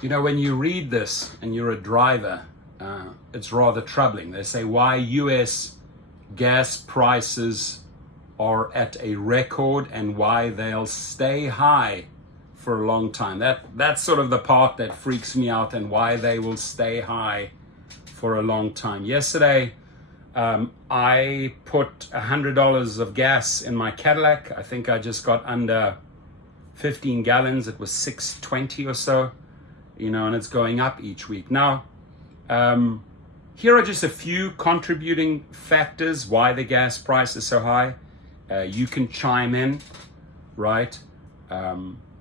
You know, when you read this and you're a driver, it's rather troubling. They say why US gas prices are at a record and why they'll stay high for a long time. That's sort of the part that freaks me out, and why they will stay high for a long time. Yesterday, I put $100 of gas in my Cadillac. I think I just got under 15 gallons. It was $6.20 or so, you know, and it's going up each week. Now, here are just a few contributing factors why the gas price is so high. You can chime in, right?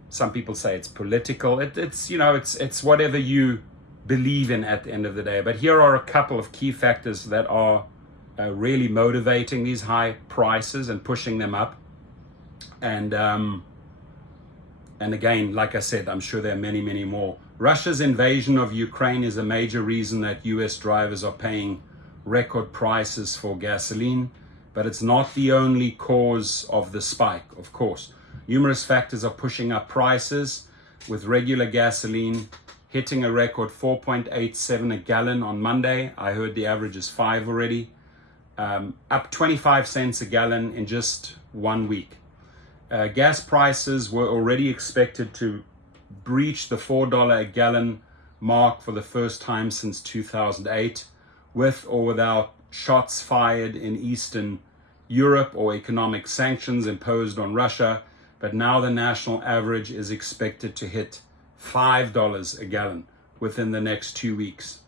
Some people say it's political. It's you know, it's whatever you believe in at the end of the day. But here are a couple of key factors that are really motivating these high prices and pushing them up. And again, like I said, I'm sure there are many, many more. Russia's invasion of Ukraine is a major reason that US drivers are paying record prices for gasoline, but it's not the only cause of the spike, of course. Numerous factors are pushing up prices, with regular gasoline hitting a record 4.87 a gallon on Monday. I heard the average is 5 already. Up 25 cents a gallon in just 1 week. Gas prices were already expected to breach the $4 a gallon mark for the first time since 2008, with or without shots fired in Eastern Europe or economic sanctions imposed on Russia. But now the national average is expected to hit $5 a gallon within the next 2 weeks.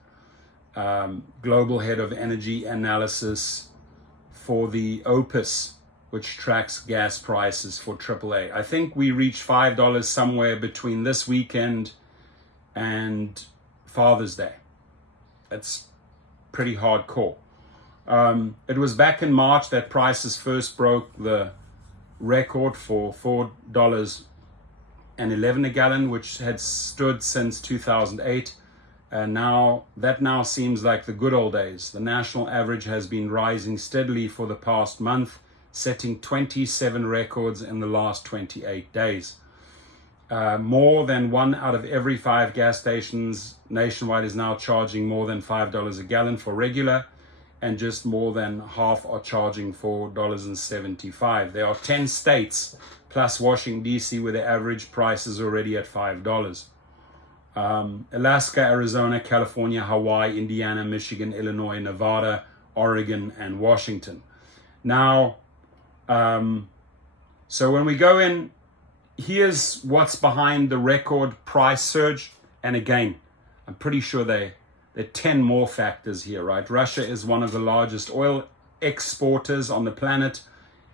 Global head of energy analysis for the Opus, which tracks gas prices for AAA. I think we reached $5 somewhere between this weekend and Father's Day. That's pretty hardcore. It was back in March that prices first broke the record for $4.11 a gallon, which had stood since 2008. And now seems like the good old days. The national average has been rising steadily for the past month, setting 27 records in the last 28 days. More than 1 out of every 5 gas stations nationwide is now charging more than $5 a gallon for regular, and just more than half are charging $4.75. There are 10 states plus Washington, D.C., where the average price is already at $5. Alaska, Arizona, California, Hawaii, Indiana, Michigan, Illinois, Nevada, Oregon, and Washington. Now, so when we go in, here's what's behind the record price surge. And again, I'm pretty sure there are 10 more factors here, right? Russia is one of the largest oil exporters on the planet.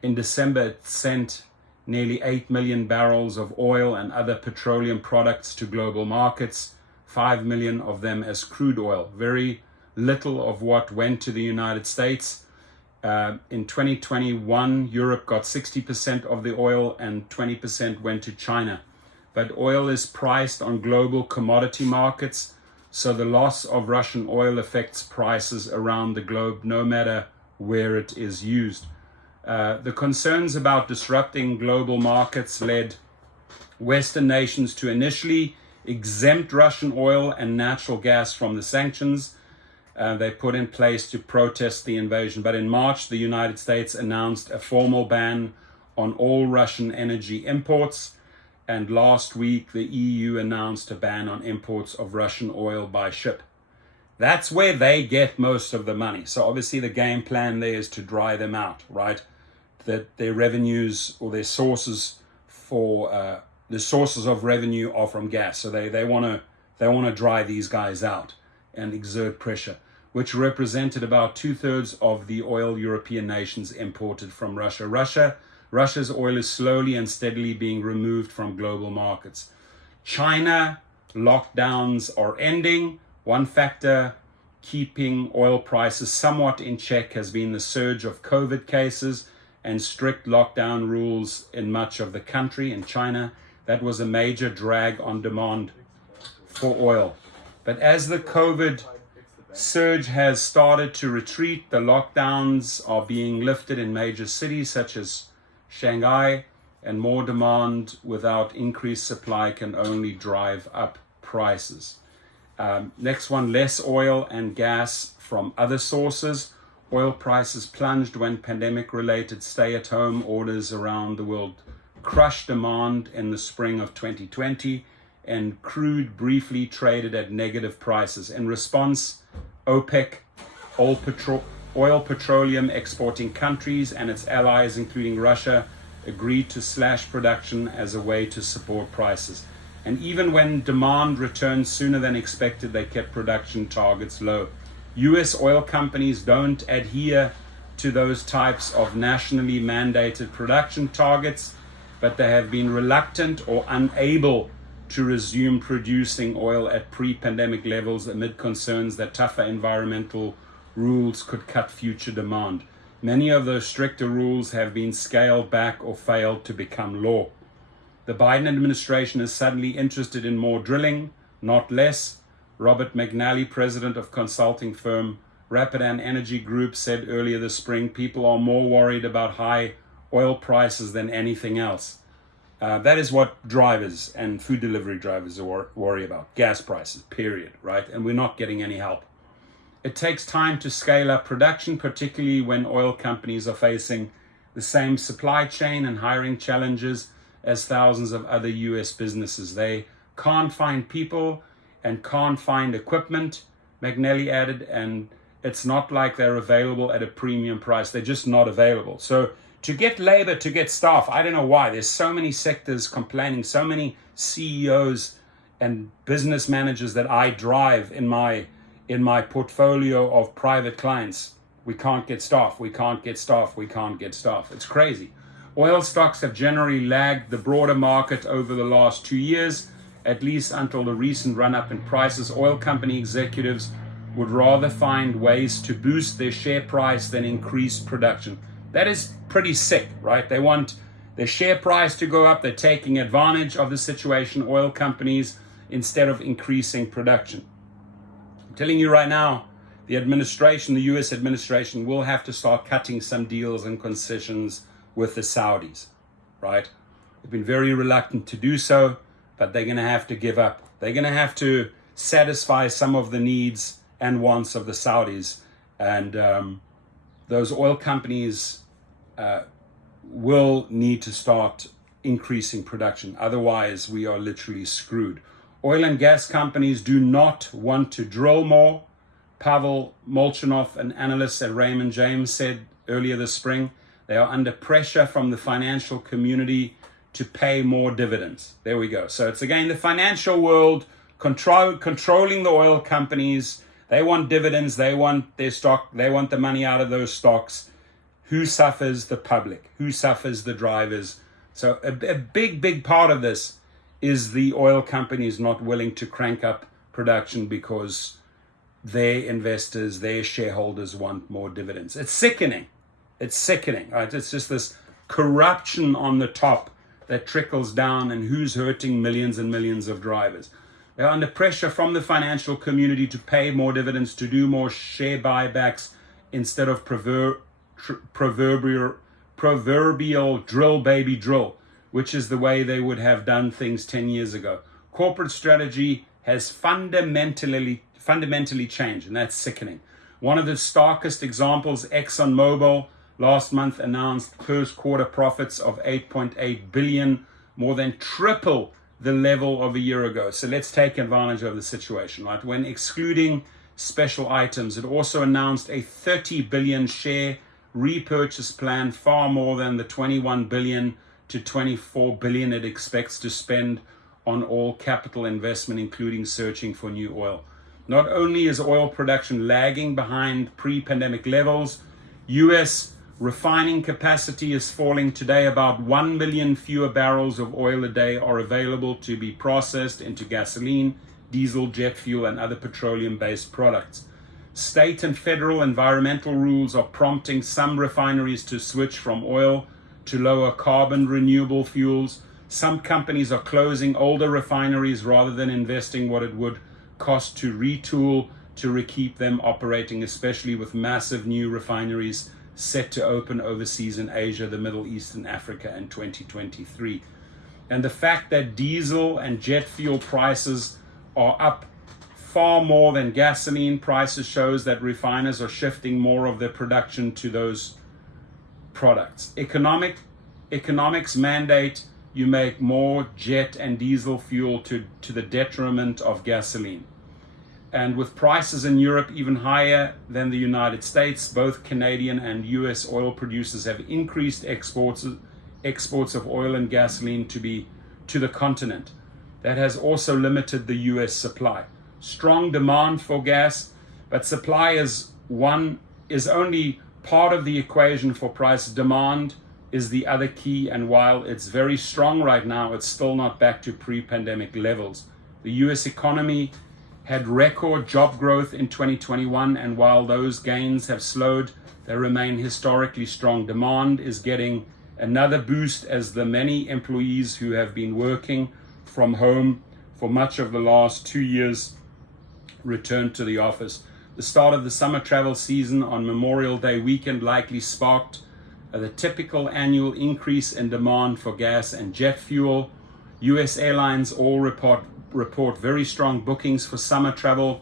In December, it sent nearly 8 million barrels of oil and other petroleum products to global markets, 5 million of them as crude oil. Very little of what went to the United States. In 2021, Europe got 60% of the oil and 20% went to China. But oil is priced on global commodity markets, so the loss of Russian oil affects prices around the globe, no matter where it is used. The concerns about disrupting global markets led Western nations to initially exempt Russian oil and natural gas from the sanctions they put in place to protest the invasion. But in March, the United States announced a formal ban on all Russian energy imports. And last week, the EU announced a ban on imports of Russian oil by ship. That's where they get most of the money. So obviously the game plan there is to dry them out, right? That their revenues or their sources for the sources of revenue are from gas. So they want to dry these guys out and exert pressure, which represented about 2/3 of the oil European nations imported from Russia. Russia's oil is slowly and steadily being removed from global markets. China lockdowns are ending. One factor keeping oil prices somewhat in check has been the surge of COVID cases and strict lockdown rules in much of the country. In China, that was a major drag on demand for oil. But as the COVID surge has started to retreat, the lockdowns are being lifted in major cities such as Shanghai, and more demand without increased supply can only drive up prices. Next one, less oil and gas from other sources. Oil prices plunged when pandemic-related stay-at-home orders around the world crushed demand in the spring of 2020, and crude briefly traded at negative prices. In response, OPEC, oil petroleum exporting countries and its allies, including Russia, agreed to slash production as a way to support prices. And even when demand returned sooner than expected, they kept production targets low. US oil companies don't adhere to those types of nationally mandated production targets, but they have been reluctant or unable to resume producing oil at pre-pandemic levels amid concerns that tougher environmental rules could cut future demand. Many of those stricter rules have been scaled back or failed to become law. The Biden administration is suddenly interested in more drilling, not less. Robert McNally, president of consulting firm Rapidan Energy Group, said earlier this spring, people are more worried about high oil prices than anything else. That is what drivers and food delivery drivers worry about. Gas prices, period, right? And we're not getting any help. It takes time to scale up production, particularly when oil companies are facing the same supply chain and hiring challenges as thousands of other US businesses. They can't find people and can't find equipment, McNally added, and it's not like they're available at a premium price. They're just not available. So to get labor, to get staff, I don't know why. There's so many sectors complaining, so many CEOs and business managers that I drive in my portfolio of private clients. We can't get staff, we can't get staff, we can't get staff. It's crazy. Oil stocks have generally lagged the broader market over the last 2 years, at least until the recent run-up in prices. Oil company executives would rather find ways to boost their share price than increase production. That is pretty sick, right? They want their share price to go up. They're taking advantage of the situation, oil companies, instead of increasing production. I'm telling you right now, the administration, the US administration, will have to start cutting some deals and concessions with the Saudis, right? They've been very reluctant to do so, but they're going to have to give up. They're going to have to satisfy some of the needs and wants of the Saudis. And those oil companies will need to start increasing production. Otherwise, we are literally screwed. Oil and gas companies do not want to drill more. Pavel Molchanov, an analyst at Raymond James, said earlier this spring, they are under pressure from the financial community to pay more dividends. There we go. So it's again the financial world controlling the oil companies. They want dividends. They want their stock. They want the money out of those stocks. Who suffers? The public. Who suffers? The drivers. So a big part of this is the oil companies not willing to crank up production because their investors, their shareholders want more dividends. It's sickening. It's sickening, right? It's just this corruption on the top that trickles down, and who's hurting millions and millions of drivers. They're under pressure from the financial community to pay more dividends, to do more share buybacks instead of proverbial drill baby drill, which is the way they would have done things 10 years ago. Corporate strategy has fundamentally changed, and that's sickening. One of the starkest examples, ExxonMobil, last month announced first quarter profits of $8.8 billion, more than triple the level of a year ago. So let's take advantage of the situation, right? When excluding special items, it also announced a 30 billion share repurchase plan, far more than the 21 billion to 24 billion it expects to spend on all capital investment, including searching for new oil. Not only is oil production lagging behind pre-pandemic levels, US refining capacity is falling today. About 1 million fewer barrels of oil a day are available to be processed into gasoline, diesel, jet fuel, and other petroleum-based products. State and federal environmental rules are prompting some refineries to switch from oil to lower carbon renewable fuels. Some companies are closing older refineries rather than investing what it would cost to retool to keep them operating, especially with massive new refineries set to open overseas in Asia, the Middle East, and Africa in 2023. And the fact that diesel and jet fuel prices are up far more than gasoline prices, shows that refiners are shifting more of their production to those products. Economics mandate you make more jet and diesel fuel to the detriment of gasoline. And with prices in Europe even higher than the United States, both Canadian and US oil producers have increased exports of oil and gasoline to the continent. That has also limited the US supply. Strong demand for gas, but supply is only part of the equation for price. Demand is the other key, and while it's very strong right now, it's still not back to pre-pandemic levels. The US economy had record job growth in 2021, and while those gains have slowed, they remain historically strong. Demand is getting another boost as the many employees who have been working from home for much of the last 2 years return to the office. The start of the summer travel season on Memorial Day weekend likely sparked the typical annual increase in demand for gas and jet fuel. US airlines all report very strong bookings for summer travel,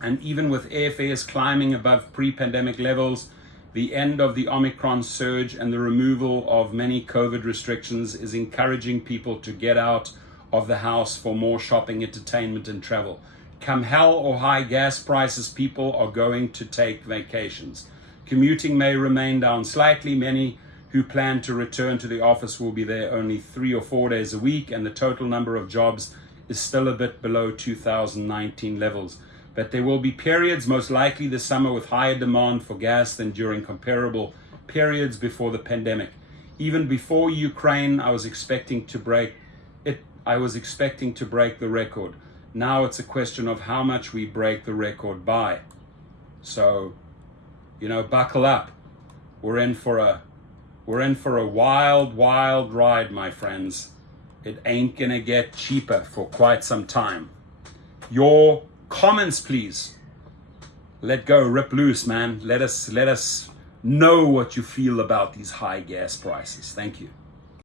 and even with airfares climbing above pre-pandemic levels, the end of the Omicron surge and the removal of many COVID restrictions is encouraging people to get out of the house for more shopping, entertainment, and travel. Come hell or high gas prices, people are going to take vacations. Commuting may remain down slightly. Many who plan to return to the office will be there only 3 or 4 days a week, and the total number of jobs is still a bit below 2019 levels. But there will be periods, most likely this summer, with higher demand for gas than during comparable periods before the pandemic. Even before Ukraine, I was expecting to break the record. Now it's a question of how much we break the record by. So, buckle up. We're in for a wild, wild ride, my friends. It ain't gonna get cheaper for quite some time. Your comments, please. Let go, rip loose, man. Let us know what you feel about these high gas prices. Thank you.